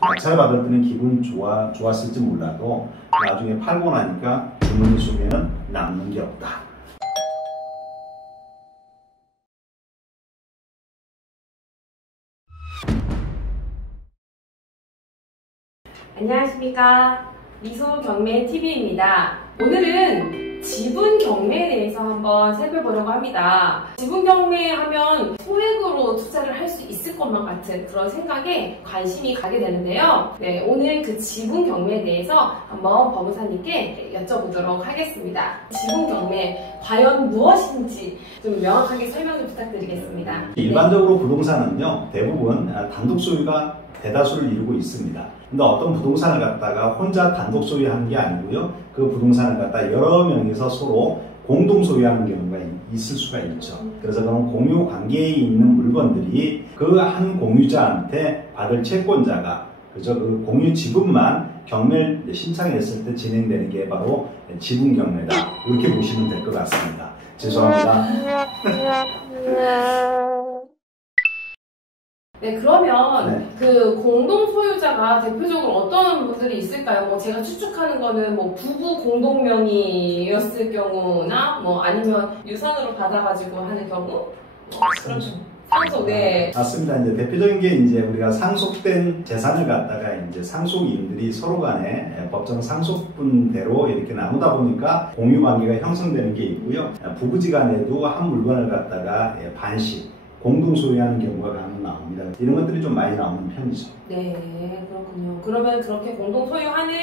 낙찰 받을 때는 기분 좋았을지 몰라도 나중에 팔고 나니까 주머니 속에는 남는 게 없다. 안녕하십니까, 미소경매TV입니다. 오늘은 지분경매에 대해서 한번 살펴보려고 합니다. 지분경매하면 소액으로 투자를 할 수 있을 것만 같은 그런 생각에 관심이 가게 되는데요. 네, 오늘 그 지분경매에 대해서 한번 법무사님께 여쭤보도록 하겠습니다. 지분경매 과연 무엇인지 좀 명확하게 설명 좀 부탁드리겠습니다. 일반적으로 부동산은요, 대부분 단독 소유가 대다수를 이루고 있습니다. 근데 어떤 부동산을 갖다가 혼자 단독 소유하는 게 아니고요, 그 부동산을 갖다 여러 명이서 서로 공동 소유하는 경우가 있을 수가 있죠. 그래서 그런 공유 관계에 있는 물건들이 그 한 공유자한테 받을 채권자가 그저 그 공유 지분만 경매를 신청했을 때 진행되는 게 바로 지분 경매다, 이렇게 보시면 될 것 같습니다. 죄송합니다. 네, 그러면 네. 그 공동 소유자가 대표적으로 어떤 분들이 있을까요? 뭐 제가 추측하는 거는 뭐 부부 공동명의였을 경우나 뭐 아니면 유산으로 받아가지고 하는 경우, 그런 상속, 네. 맞습니다. 이제 대표적인 게 이제 우리가 상속된 재산을 갖다가 이제 상속인들이 서로 간에 법정 상속분대로 이렇게 나누다 보니까 공유 관계가 형성되는 게 있고요. 부부지간에도 한 물건을 갖다가 반씩 공동 소유하는 경우가 간혹 나옵니다. 이런 것들이 좀 많이 나오는 편이죠. 네, 그렇군요. 그러면 그렇게 공동 소유하는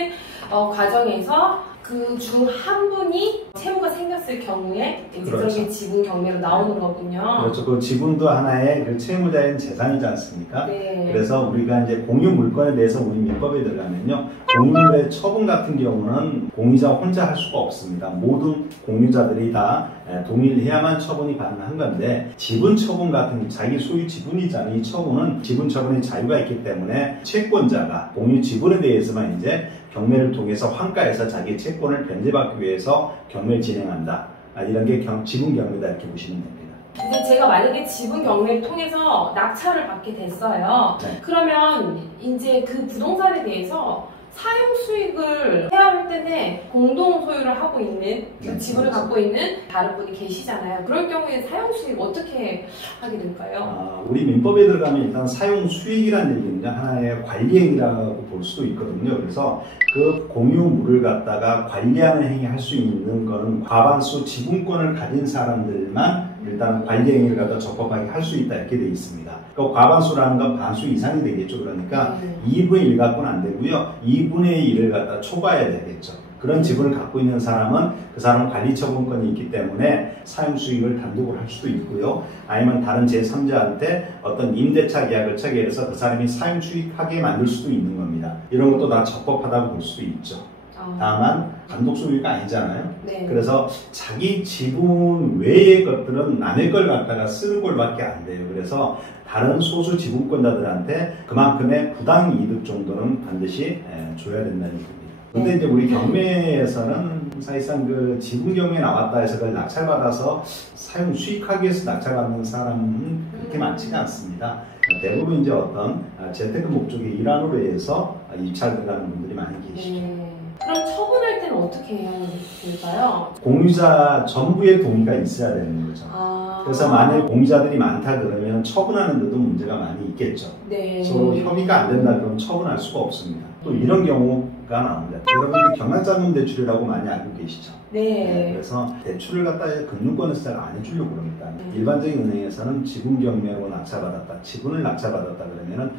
과정에서 그 중 한 분이 채무가 생겼을 경우에 이제 그렇죠. 그렇게 지분 경매로 나오는 거군요. 그렇죠. 그 지분도 하나의 그 채무자인 재산이지 않습니까? 네. 그래서 우리가 이제 공유 물건에 대해서 우리 민법에 들어가면요, 공유물의 처분 같은 경우는 공유자 혼자 할 수가 없습니다. 모든 공유자들이 다 동의해야만 처분이 가능한 건데, 지분 처분 같은 자기 소유 지분이잖아요. 이 처분은 지분 처분의 자유가 있기 때문에 채권자가 공유 지분에 대해서만 이제 경매를 통해서 환가해서 자기 채권을 변제받기 위해서 경매를 진행한다. 이런 게 지분 경매다, 이렇게 보시면 됩니다. 근데 제가 만약에 지분 경매를 통해서 낙찰을 받게 됐어요. 네. 그러면 이제 그 부동산에 대해서 사용 수익을 해야 할 텐데 공동 소유를 하고 있는 그 지분을 갖고 있는 다른 분이 계시잖아요. 그럴 경우에 사용 수익 어떻게 하게 될까요? 우리 민법에 들어가면 일단 사용 수익이라는 얘기는 하나의 관리행위라고 볼 수도 있거든요. 그래서 그 공유물을 갖다가 관리하는 행위 할 수 있는 거는 과반수 지분권을 가진 사람들만 일단 관리행위를 갖다 적법하게 할 수 있다, 이렇게 되어 있습니다. 그 과반수라는 건 반수 이상이 되겠죠. 그러니까 2분의 1 갖고는 안 되고요, 2분의 1을 갖다 초과해야 되겠죠. 그런 지분을 갖고 있는 사람은 그 사람은 관리처분권이 있기 때문에 사용수익을 단독으로 할 수도 있고요, 아니면 다른 제3자한테 어떤 임대차 계약을 체결해서 그 사람이 사용수익하게 만들 수도 있는 겁니다. 이런 것도 다 적법하다고 볼 수도 있죠. 다만 단독 소유가 아니잖아요. 네. 그래서 자기 지분 외의 것들은 남의 걸 갖다가 쓰는 걸밖에 안 돼요. 그래서 다른 소수 지분권자들한테 그만큼의 부당 이득 정도는 반드시 줘야 된다는 겁니다. 근데 이제 우리 경매에서는 사실상 그 지분 경매에 나왔다 해서 그걸 낙찰받아서 사용 수익하기 위해서 낙찰받는 사람은 그렇게 많지가 않습니다. 대부분 이제 어떤 재테크 목적의 일환으로 해서 입찰 들어가는 분들이 많이 계시죠. 네. 그럼 처분할 때는 어떻게 해야 될까요? 공유자 전부의 동의가 있어야 되는 거죠. 그래서 만약 공유자들이 많다 그러면 처분하는 데도 문제가 많이 있겠죠. 네. 서로 협의가 안 된다 그러면 처분할 수가 없습니다. 또 이런 경우가 나옵니다. 여러분들이 경락자금 대출이라고 많이 알고 계시죠? 네. 그래서 대출을 갖다 금융권에서 잘 안 해주려고 그럽니다. 일반적인 은행에서는 지분 경매로 낙찰받았다, 지분을 낙찰받았다 그러면은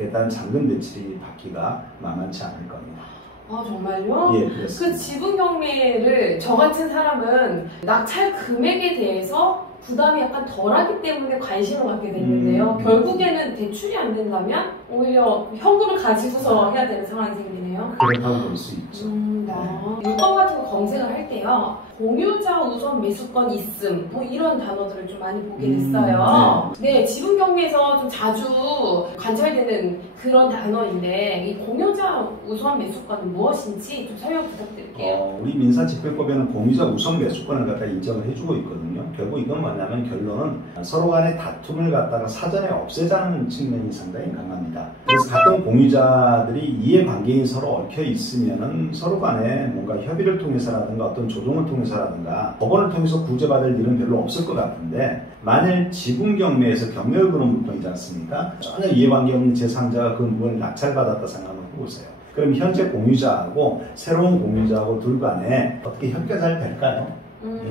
일단 잔금 대출이 받기가 만만치 않을 겁니다. 정말요? 예, 그렇습니다. 그 지분 경매를 저 같은 사람은 낙찰 금액에 대해서 부담이 약간 덜하기 때문에 관심을 갖게 됐는데요. 결국에는 대출이 안 된다면 오히려 현금을 가지고서 해야 되는 상황이 생기네요. 그렇다고 볼 수 있죠. 물건 같은 거 검색을 할 때요, 공유자 우선 매수권 있음 뭐 이런 단어들을 좀 많이 보게 됐어요. 네, 지분 경매에서 좀 자주 관찰되는 그런 단어인데 이 공유자 우선 매수권은 무엇인지 좀 설명 부탁드릴게요. 우리 민사집행법에는 공유자 우선 매수권을 갖다 인정을 해주고 있거든요. 결국 이건 뭐냐면 결론은 서로 간의 다툼을 갖다가 사전에 없애자는 측면이 상당히 강합니다. 그래서 같은 공유자들이 이해관계인 서로 얽혀 있으면은 서로 간에 뭔가 협의를 통해서라든가 어떤 조정을 통해서라든가 법원을 통해서 구제받을 일은 별로 없을 것 같은데, 만일 지분 경매에서 경매를 거는 물건이지 않습니까? 전혀 이해관계 없는 제3자가 그 물건을 낙찰받았다 생각을 해보세요. 그럼 현재 공유자하고 새로운 공유자하고 둘 간에 어떻게 협의가 잘 될까요?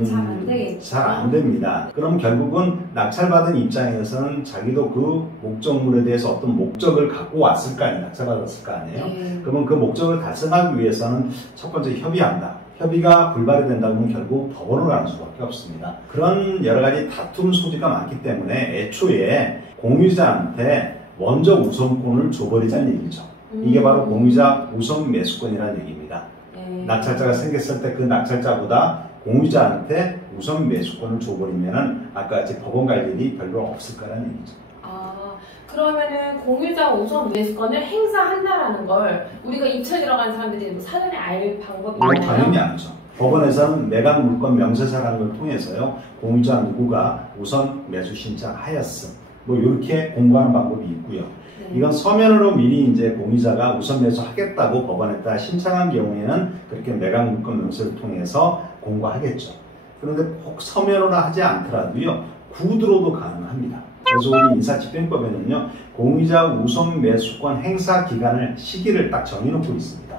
잘 안 되겠죠. 잘 안 됩니다. 그럼 결국은 낙찰받은 입장에서는 자기도 그 목적물에 대해서 어떤 목적을 갖고 왔을 거 아니에요. 낙찰받았을 거 아니에요. 그러면 그 목적을 달성하기 위해서는 첫 번째 협의한다. 협의가 불발이 된다 그러면 결국 법원으로 가는 수밖에 없습니다. 그런 여러 가지 다툼 소지가 많기 때문에 애초에 공유자한테 먼저 우선권을 줘버리자는 얘기죠. 이게 바로 공유자 우선 매수권이라는 얘기입니다. 낙찰자가 생겼을 때 그 낙찰자보다 공유자한테 우선 매수권을 줘버리면은 아까 같이 법원 갈 일이 별로 없을 거라는 얘기죠. 그러면은 공유자 우선 매수권을 행사한다라는 걸 우리가 입찰 들어간 사람들이 사전에 알 방법이 있나요? 당연히 아니죠. 법원에서는 매각 물건 명세서라는 걸 통해서요, 공유자 누구가 우선 매수 신청하였음, 뭐 이렇게 공부하는 방법이 있고요. 이건 서면으로 미리 이제 공유자가 우선 매수하겠다고 법원에다 신청한 경우에는 그렇게 매각 물건 명세를 통해서 공고하겠죠. 그런데 꼭 서면으로 하지 않더라도요, 구두로도 가능합니다. 그래서 우리 민사집행법에는요, 공유자 우선 매수권 행사 기간을, 시기를 딱 정해놓고 있습니다.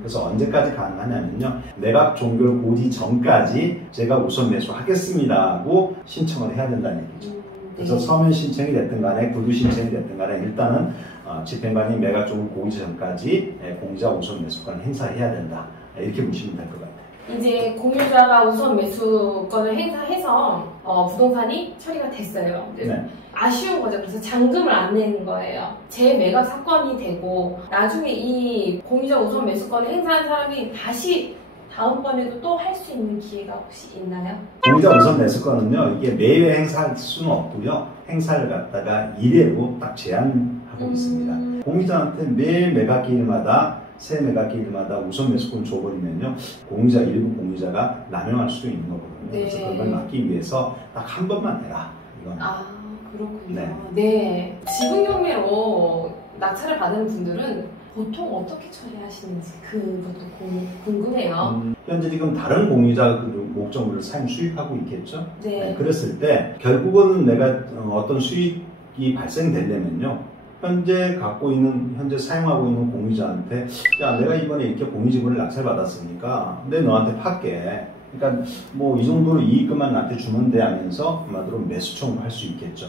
그래서 언제까지 가능하냐면요, 매각 종결 고지 전까지 제가 우선 매수하겠습니다 하고 신청을 해야 된다는 얘기죠. 그래서 서면 신청이 됐든 간에 구두 신청이 됐든 간에 일단은 집행관이 매각 종결 고지 전까지 공유자 우선 매수권을 행사해야 된다. 이렇게 보시면 될 것 같아요. 이제 공유자가 우선 매수권을 행사해서 부동산이 처리가 됐어요. 네. 아쉬운 거죠. 그래서 잔금을 안 내는 거예요. 재매각 사건이 되고 나중에 이 공유자 우선 매수권을 행사한 사람이 다시 다음번에도 또 할 수 있는 기회가 혹시 있나요? 공유자 우선 매수권은요, 이게 매일 행사할 수는 없고요, 행사를 갖다가 이례로 딱 제한하고 있습니다. 공유자한테 매일 매각기일마다 새 매각기일마다 우선 매수권 줘버리면요, 공유자, 일부 공유자가 남용할 수도 있는 거거든요. 그래서 그걸 막기 위해서 딱 한 번만 해라. 이거는. 그렇군요. 네. 지분 경매로 낙찰을 받은 분들은 보통 어떻게 처리하시는지 그것도 궁금해요. 현재 지금 다른 공유자 그 목적물을 사용 수익하고 있겠죠? 네. 그랬을 때 결국은 내가 어떤 수익이 발생되려면요, 현재 사용하고 있는 공유자한테, 야, 내가 이번에 이렇게 공유지분을 낙찰받았으니까 내 너한테 팔게. 그러니까 뭐 이 정도로 이익금만 나한테 주면 돼 하면서 아마도 매수 청구를 할 수 있겠죠.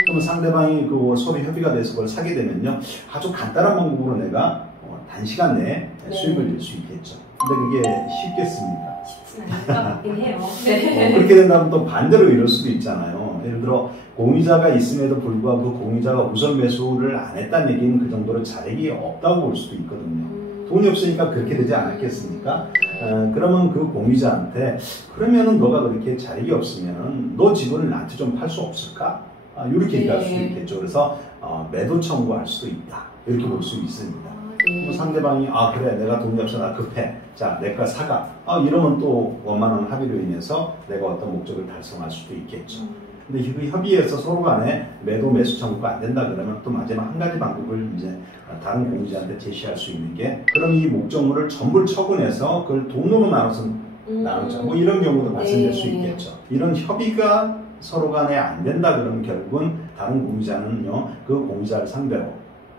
그러면 상대방이 그 서로 협의가 돼서 그걸 사게 되면요, 아주 간단한 방법으로 내가 단시간 내에 수익을 낼 수 있겠죠. 근데 그게 쉽겠습니까? 쉽진 않을 것 같긴 해요. 네. 그렇게 된다면 또 반대로 이럴 수도 있잖아요. 예를 들어 공유자가 있음에도 불구하고 그 공유자가 우선 매수를 안 했다는 얘기는 그 정도로 자력이 없다고 볼 수도 있거든요. 돈이 없으니까 그렇게 되지 않았겠습니까? 그러면 그 공유자한테, 그러면은 너가 그렇게 자력이 없으면 너 지분을 나한테 좀 팔 수 없을까? 이렇게 얘기할 수도 있겠죠. 그래서 매도 청구할 수도 있다. 이렇게 볼 수 있습니다. 상대방이 그래, 내가 돈이 없어, 나 급해, 자 내 거 사가, 이러면 또 원만한 합의로 인해서 내가 어떤 목적을 달성할 수도 있겠죠. 근데 그 협의에서 서로 간에 매도 매수 청구가 안 된다 그러면 또 마지막 한 가지 방법을 이제 다른 공유자한테 제시할 수 있는 게, 그럼 이 목적물을 전부 처분해서 그걸 돈으로 나눠서 나누자, 뭐 이런 경우도 발생될 수 있겠죠. 이런 협의가 서로 간에 안 된다 그러면 결국은 다른 공유자는요, 그 공유자를 상대로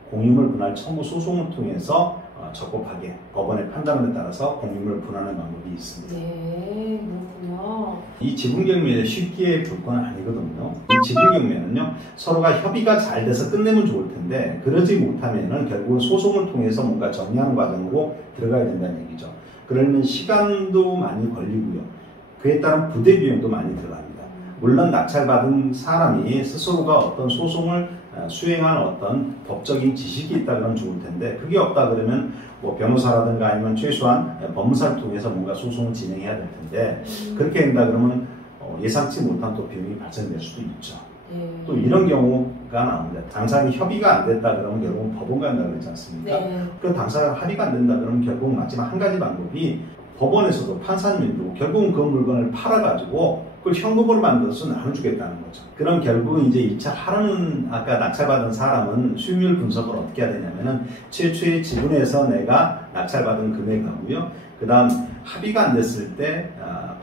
공유물 분할 청구 소송을 통해서 적법하게 법원의 판단에 따라서 공유물 분할하는 방법이 있습니다. 네, 그렇군요. 이 지분경매에 쉽게 볼 건 아니거든요. 이 지분경매는요, 서로가 협의가 잘 돼서 끝내면 좋을 텐데 그러지 못하면은 결국은 소송을 통해서 뭔가 정리하는 과정으로 들어가야 된다는 얘기죠. 그러면 시간도 많이 걸리고요, 그에 따른 부대 비용도 많이 들어갑니다. 물론 낙찰받은 사람이 스스로가 어떤 소송을 수행할 어떤 법적인 지식이 있다 그러면 좋을 텐데 그게 없다 그러면 뭐 변호사라든가 아니면 최소한 법무사를 통해서 뭔가 소송을 진행해야 될 텐데 그렇게 된다 그러면 예상치 못한 또 비용이 발생될 수도 있죠. 또 이런 경우가 나옵니다. 당사자이 협의가 안 됐다 그러면 결국은 법원 간다고 그러지 않습니까? 그 당사자가 합의가 안 된다 그러면 결국 마지막 한 가지 방법이 법원에서도 판사님도 결국은 그 물건을 팔아가지고 그걸 현금으로 만들어서 나눠주겠다는 거죠. 그럼 결국은 이제 입찰하는 아까 낙찰받은 사람은 수익률 분석을 어떻게 해야 되냐면은 최초의 지분에서 내가 낙찰받은 금액하고요. 그 다음 합의가 안 됐을 때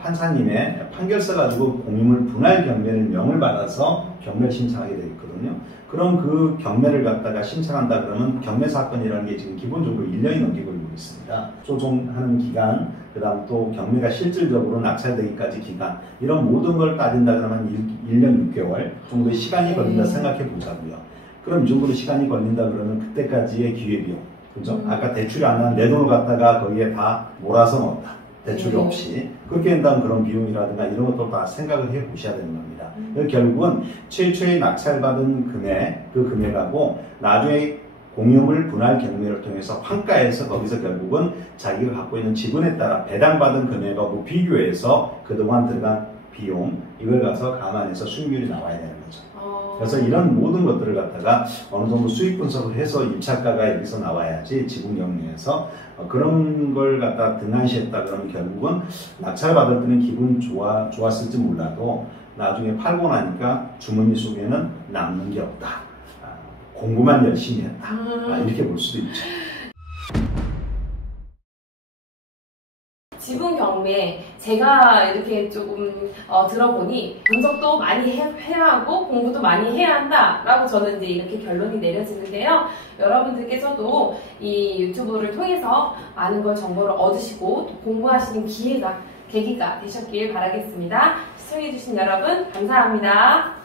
판사님의 판결서 가지고 공유물 분할 경매를 명을 받아서 경매를 신청하게 되어 있거든요. 그럼 그 경매를 갖다가 신청한다 그러면 경매 사건이라는 게 지금 기본적으로 1년이 넘게 걸리고 있습니다. 소송하는 기간, 그 다음 또 경매가 실질적으로 낙찰되기까지 기간, 이런 모든 걸 따진다 그러면 1년 6개월 정도의 시간이 걸린다 생각해 보자고요. 그럼 이 정도로 시간이 걸린다 그러면 그때까지의 기회비용, 그죠? 아까 대출이 안 난 내 돈을 갖다가 거기에 다 몰아서 넣었다. 대출이 없이. 그렇게 된다면 그런 비용이라든가 이런 것도 다 생각을 해 보셔야 되는 겁니다. 결국은 최초에 낙찰받은 금액, 그 금액하고 나중에 공유물 분할 경매를 통해서 환가해서 거기서 결국은 자기가 갖고 있는 지분에 따라 배당받은 금액하고 비교해서 그동안 들어간 비용, 이걸 가서 감안해서 수익률이 나와야 되는 거죠. 그래서 이런 모든 것들을 갖다가 어느 정도 수익 분석을 해서 입찰가가 여기서 나와야지 지분 경매에서 그런 걸 갖다 등한시했다 그러면 결국은 낙찰 받을 때는 기분 좋았을지 몰라도 나중에 팔고 나니까 주머니 속에는 남는 게 없다. 공부만 열심히 했다. 이렇게 볼 수도 있죠. 지분 경매 제가 이렇게 조금 들어보니 분석도 많이 해야 하고 공부도 많이 해야 한다라고 저는 이제 이렇게 결론이 내려지는데요. 여러분들께서도 이 유튜브를 통해서 많은 걸 정보를 얻으시고 또 공부하시는 계기가 되셨길 바라겠습니다. 시청해주신 여러분 감사합니다.